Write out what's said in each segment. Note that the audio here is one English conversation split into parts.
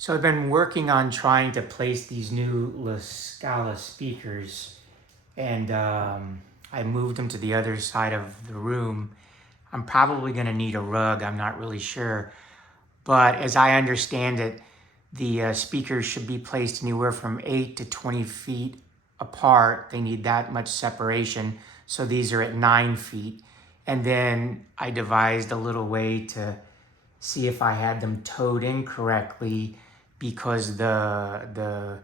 So I've been working on trying to place these new LaScala speakers, and I moved them to the other side of the room. I'm probably going to need a rug, I'm not really sure. But as I understand it, the speakers should be placed anywhere from 8 to 20 feet apart. They need that much separation. So these are at 9 feet. And then I devised a little way to see if I had them towed in correctly, because the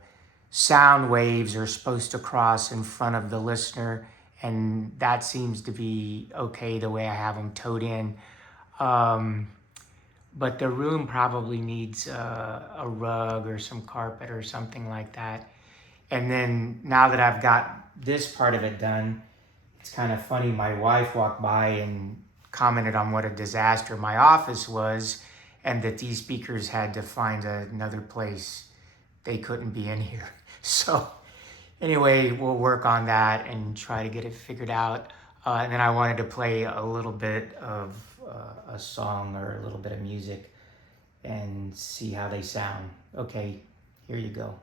sound waves are supposed to cross in front of the listener, and that seems to be okay the way I have them towed in. But the room probably needs a rug or some carpet or something like that. And then now that I've got this part of it done, it's kind of funny. My wife walked by and commented on what a disaster my office was, and that these speakers had to find another place. They couldn't be in here. So anyway, we'll work on that and try to get it figured out. And then I wanted to play a little bit of a song or a little bit of music and see how they sound. Okay, here you go.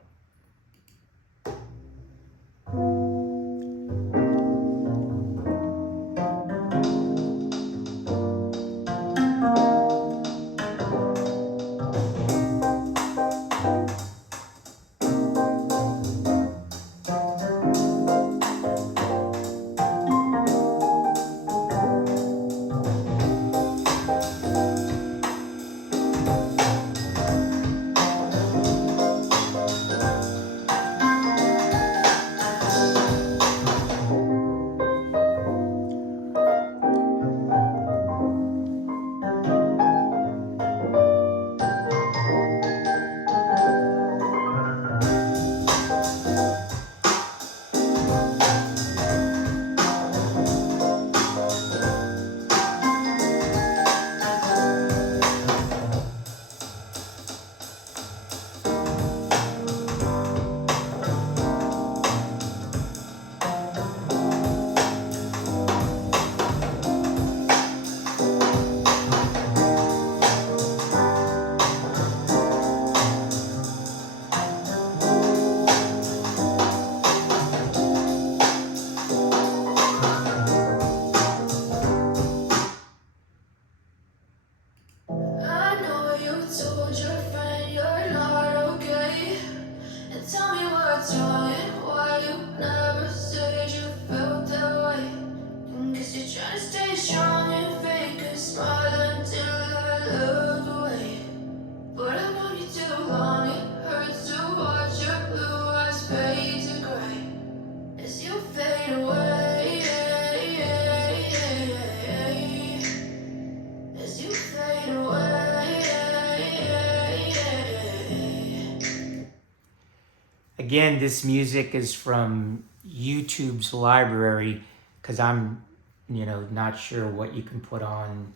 Again, this music is from YouTube's library, because I'm, not sure what you can put on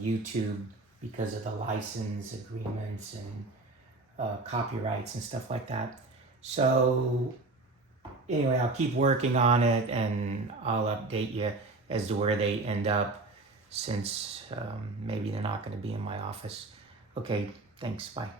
YouTube because of the license agreements and copyrights and stuff like that. So anyway, I'll keep working on it and I'll update you as to where they end up, since maybe they're not going to be in my office. Okay, thanks, bye.